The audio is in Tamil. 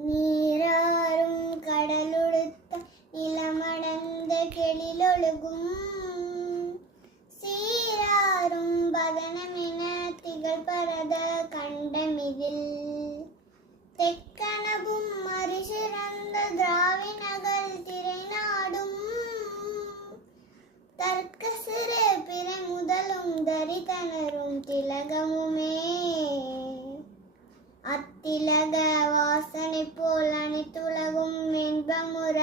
நீராறும் கடலுடுத்த நிலமடந்த கெளிலொழுகும். சீராறும் பதனமென திகழ் பரத கண்டமிதில். தெக்கனவும் மறுசிறந்த திராவினகள் திரைநாடும். தர்க்க சிறு பிறை முதலும் தரிதனரும் திலகமுமே. அத்திலக வாசனை போல் அனைத்துலகும் இன்பமுற